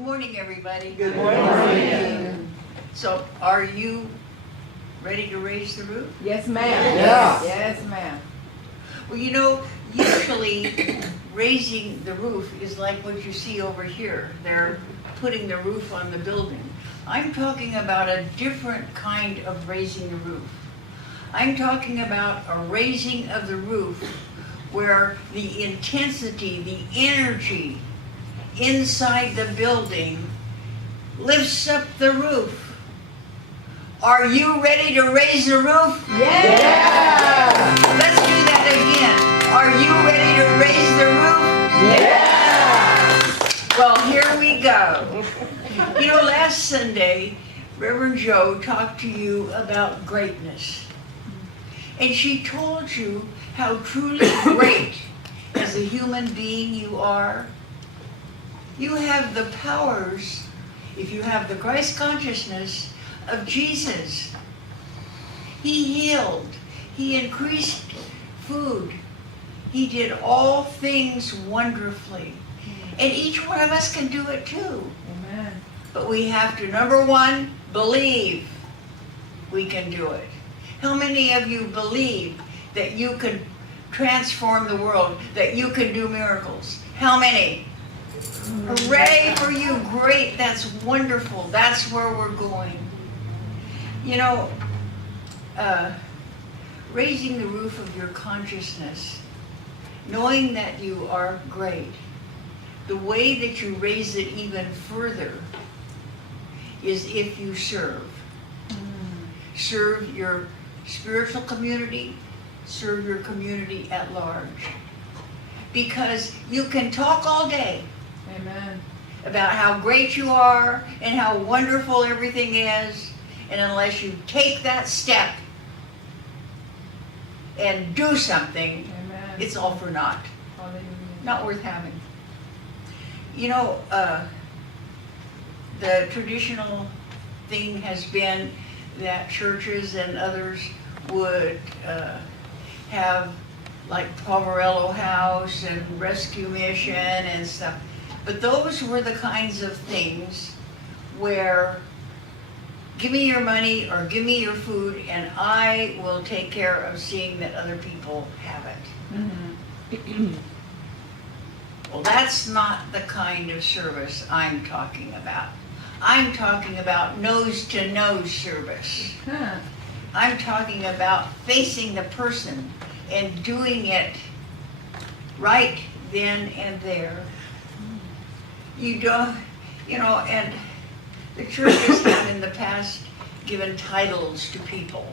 Good morning, everybody. Good morning. So, are you ready to raise the roof? Yes, ma'am. Yeah. Yes, ma'am. Well, you know, usually raising the roof is like what you see over here. They're putting the roof on the building. I'm talking about a different kind of raising the roof. I'm talking about a raising of the roof where the intensity, the energy inside the building lifts up the roof. Are you ready to raise the roof? Yeah. Let's do that again. Are you ready to raise the roof? Yeah. Well, here we go. You know, last Sunday, Reverend Joe talked to you about greatness. And she told you how truly great as a human being you are. You have the powers, if you have the Christ consciousness, of Jesus. He healed. He increased food. He did all things wonderfully. And each one of us can do it too. Amen. But we have to, number one, believe we can do it. How many of you believe that you can transform the world, that you can do miracles? How many? Hooray for you. Great. That's wonderful. That's where we're going. You know, raising the roof of your consciousness, knowing that you are great, the way that you raise it even further is if you serve. Serve your spiritual community, serve your community at large. Because you can talk all day Amen. about how great you are and how wonderful everything is, and unless you take that step and do something, Amen. it's all for naught. Hallelujah. Not worth having. You know, the traditional thing has been that churches and others would have like Poverello House and Rescue Mission and stuff. But those were the kinds of things where give me your money or give me your food and I will take care of seeing that other people have it. Mm-hmm. Well, that's not the kind of service I'm talking about. I'm talking about nose-to-nose service. Huh. I'm talking about facing the person and doing it right then and there. You don't, you know, and the churches have in the past given titles to people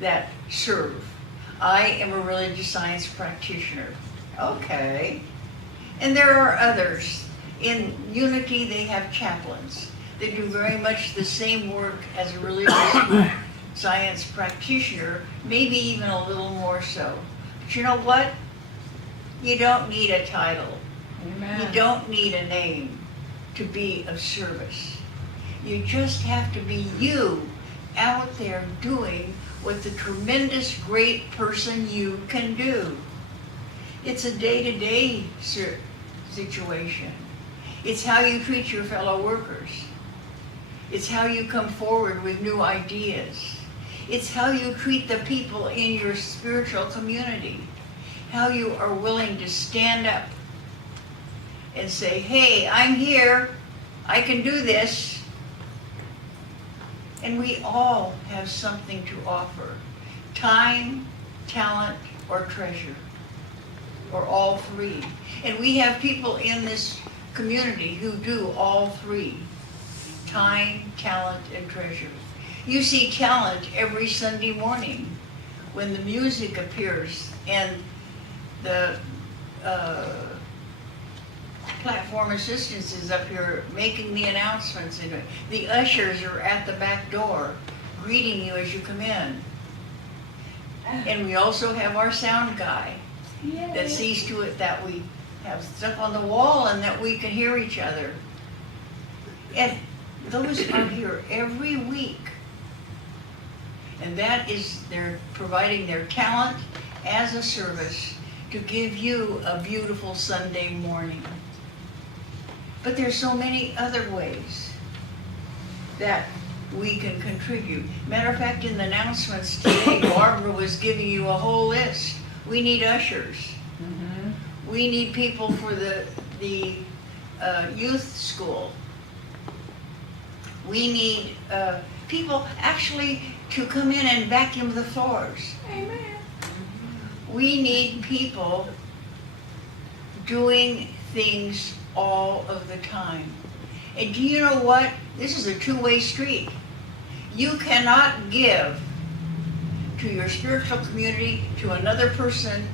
that serve. I am a religious science practitioner. Okay. And there are others. In Unity, they have chaplains. They do very much the same work as a religious science practitioner, maybe even a little more so. But you know what? You don't need a title. Amen. You don't need a name to be of service. You just have to be you out there doing what the tremendous great person you can do. It's a day-to-day situation. It's how you treat your fellow workers. It's how you come forward with new ideas. It's how you treat the people in your spiritual community. How you are willing to stand up and say, hey, I'm here. I can do this. And we all have something to offer. Time, talent, or treasure. Or all three. And we have people in this community who do all three. Time, talent, and treasure. You see talent every Sunday morning when the music appears and the platform assistants is up here making the announcements. And the ushers are at the back door greeting you as you come in. And we also have our sound guy that sees to it that we have stuff on the wall and that we can hear each other. And those are here every week. And that is they're providing their talent as a service to give you a beautiful Sunday morning. But there's so many other ways that we can contribute. Matter of fact, in the announcements today, Barbara was giving you a whole list. We need ushers. We need people for the youth school. We need people actually to come in and vacuum the floors. Amen. We need people doing things all of the time. And do you know what? This is a two-way street. You cannot give to your spiritual community, to another person,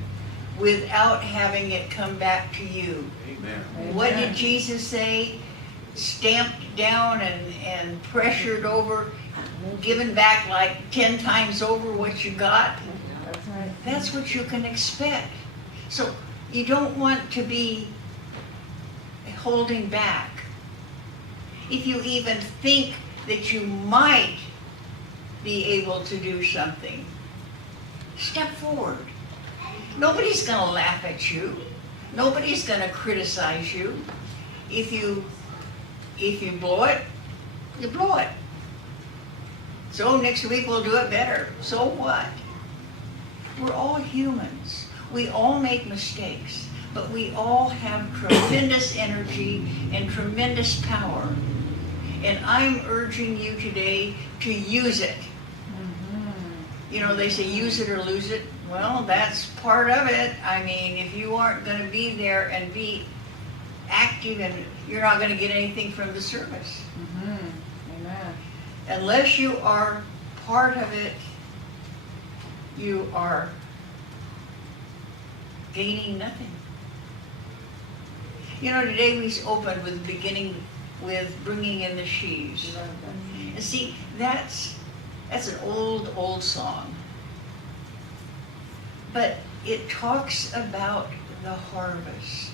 without having it come back to you. Amen. What did Jesus say? Stamped down and pressured over, given back like 10 times over what you got. That's right. That's what you can expect. So you don't want to be holding back. If you even think that you might be able to do something, step forward. Nobody's going to laugh at you. Nobody's going to criticize you. If you blow it, you blow it. So next week we'll do it better. So what? We're all humans. We all make mistakes, but we all have tremendous energy and tremendous power. And I'm urging you today to use it. You know, they say use it or lose it. Well, that's part of it. I mean, if you aren't going to be there and be active, and you're not going to get anything from the service. Amen. Unless you are part of it, you are gaining nothing. You know, today we opened with beginning with bringing in the sheaves. And see, that's an old song. But it talks about the harvest.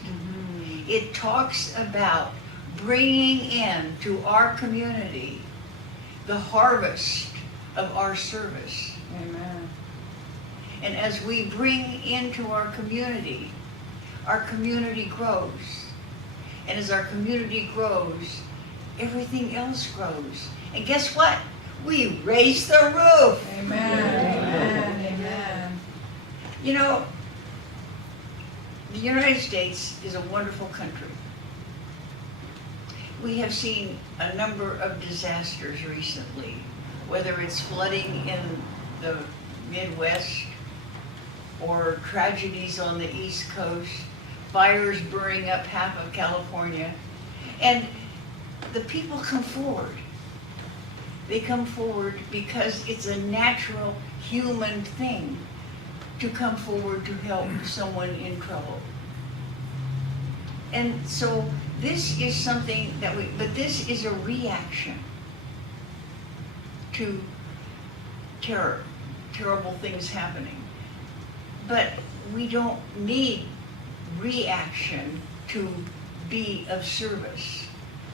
It talks about bringing in to our community the harvest of our service. Amen. And as we bring into our community grows. And as our community grows, everything else grows. And guess what? We raise the roof. Amen. Amen. Amen. You know, the United States is a wonderful country. We have seen a number of disasters recently, whether it's flooding in the Midwest or tragedies on the East Coast, fires burning up half of California. And the people come forward. They come forward because it's a natural human thing to come forward to help someone in trouble. And so this is something that but this is a reaction to terrible things happening. But we don't need reaction to be of service.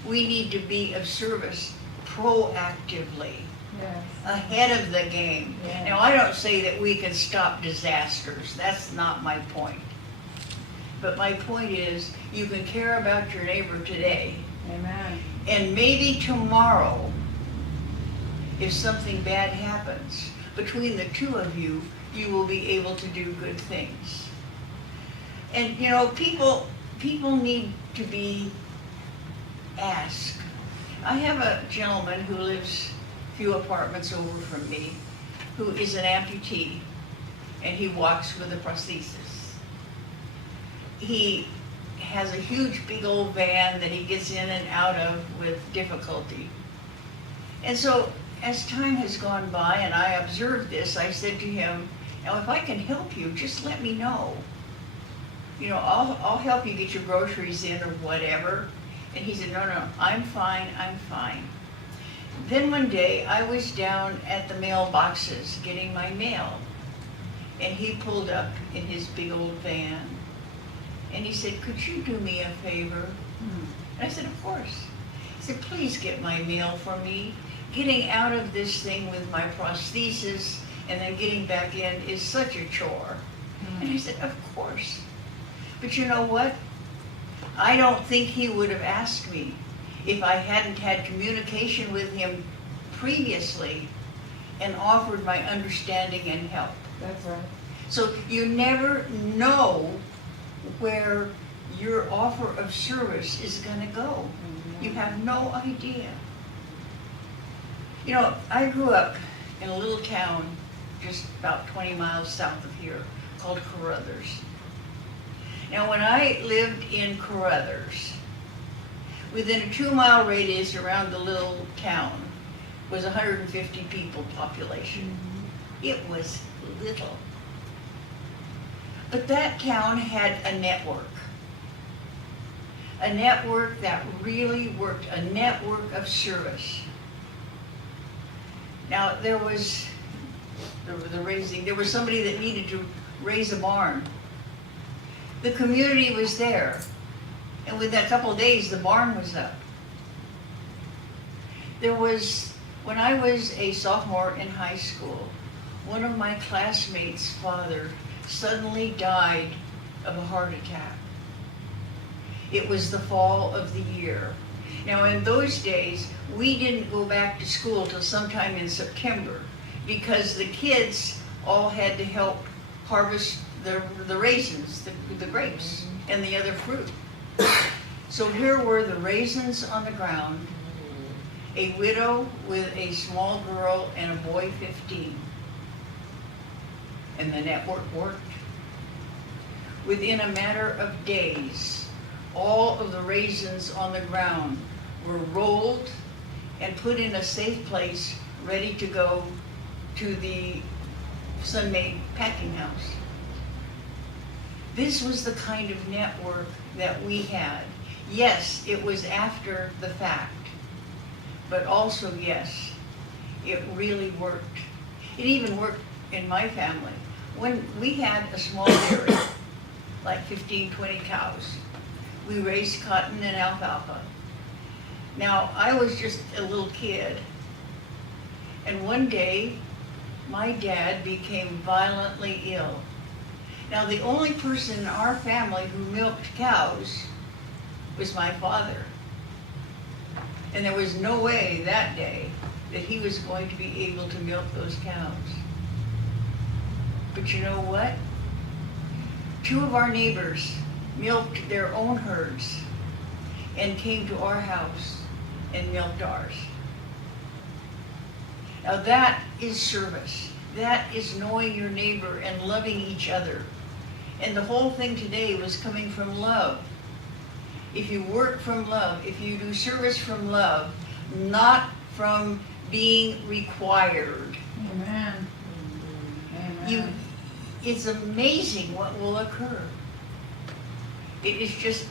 We need to be of service proactively, Yes. ahead of the game. Yes. Now, I don't say that we can stop disasters. That's not my point. But my point is, you can care about your neighbor today, Amen. and maybe tomorrow, if something bad happens, between the two of you, you will be able to do good things. And you know, people need to be asked. I have a gentleman who lives a few apartments over from me, who is an amputee, and he walks with a prosthesis. He has a huge big old van that he gets in and out of with difficulty. And so as time has gone by and I observed this, I said to him, now if I can help you, just let me know. You know, I'll help you get your groceries in or whatever. And he said, no, I'm fine. Then one day I was down at the mailboxes getting my mail, and he pulled up in his big old van, and he said, could you do me a favor? And I said, of course. He said, please get my mail for me. Getting out of this thing with my prosthesis and then getting back in is such a chore. And I said, of course. But you know what? I don't think he would have asked me if I hadn't had communication with him previously and offered my understanding and help. That's right. So you never know where your offer of service is going to go. You have no idea. You know, I grew up in a little town just about 20 miles south of here called Carruthers. Now, when I lived in Carruthers, within a 2-mile radius around the little town was 150 people population. It was little. But that town had a network that really worked, a network of service. Now, there was there was somebody that needed to raise a barn. The community was there, and within a couple of days, the barn was up. When I was a sophomore in high school, one of my classmates' father suddenly died of a heart attack. It was the fall of the year. Now, in those days, we didn't go back to school till sometime in September because the kids all had to help harvest the raisins, the grapes, and the other fruit. So here were the raisins on the ground, a widow with a small girl and a boy 15. And the network worked. Within a matter of days, all of the raisins on the ground were rolled and put in a safe place, ready to go to the Sunmade packing house. This was the kind of network that we had. Yes, it was after the fact, but also, yes, it really worked. It even worked in my family. When we had a small dairy, like 15, 20 cows, we raised cotton and alfalfa. Now, I was just a little kid, and one day, my dad became violently ill. Now, the only person in our family who milked cows was my father. And there was no way that day that he was going to be able to milk those cows. But you know what? 2 of our neighbors milked their own herds and came to our house and milked ours. Now that is service. That is knowing your neighbor and loving each other. And the whole thing today was coming from love. If you work from love, if you do service from love, not from being required, Amen. Amen. It's amazing what will occur. It is just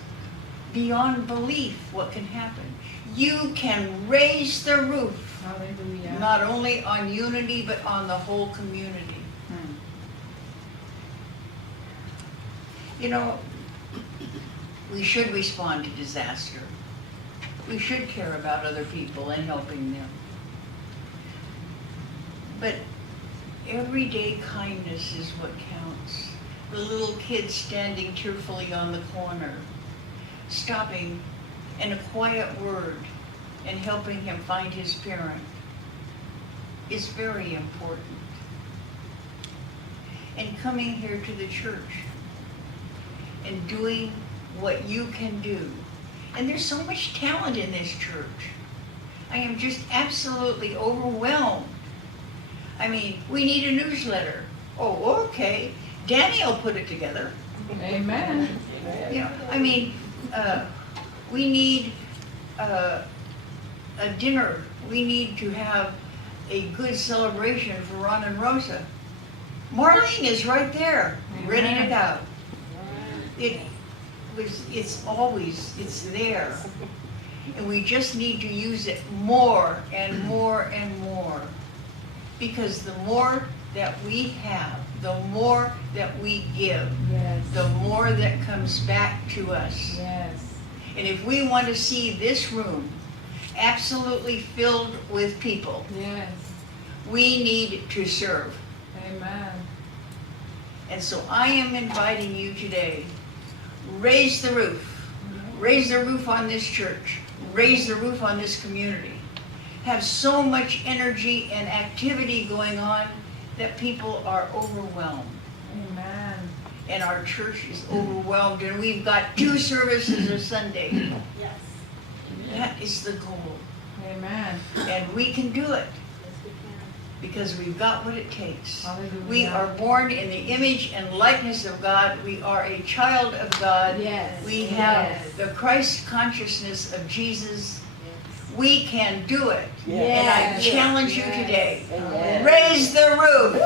beyond belief what can happen. You can raise the roof, Hallelujah. not only on unity, but on the whole community. You know, we should respond to disaster. We should care about other people and helping them. But everyday kindness is what counts. The little kid standing tearfully on the corner, stopping and a quiet word and helping him find his parent is very important. And coming here to the church and doing what you can do. And there's so much talent in this church. I am just absolutely overwhelmed. I mean, we need a newsletter. Oh, okay. Danny will put it together. Amen. You know, I mean, we need a dinner. We need to have a good celebration for Ron and Rosa. Marlene is right there, ready to go. It's there. And we just need to use it more and more and more. Because the more that we have, the more that we give, Yes. the more that comes back to us. Yes. And if we want to see this room absolutely filled with people, Yes. we need to serve. Amen. And so I am inviting you today, raise the roof. raise the roof on this church, raise the roof on this community. Have so much energy and activity going on that people are overwhelmed. Amen. And our church is overwhelmed, and we've got 2 services a Sunday. Yes. That is the goal. Amen. And we can do it Yes, we can. because we've got what it takes. Hallelujah. We are born in the image and likeness of God. We are a child of God. Yes. We have Yes. the Christ consciousness of Jesus. We can do it. Yes. And I challenge you Yes. today. Amen. Raise the roof.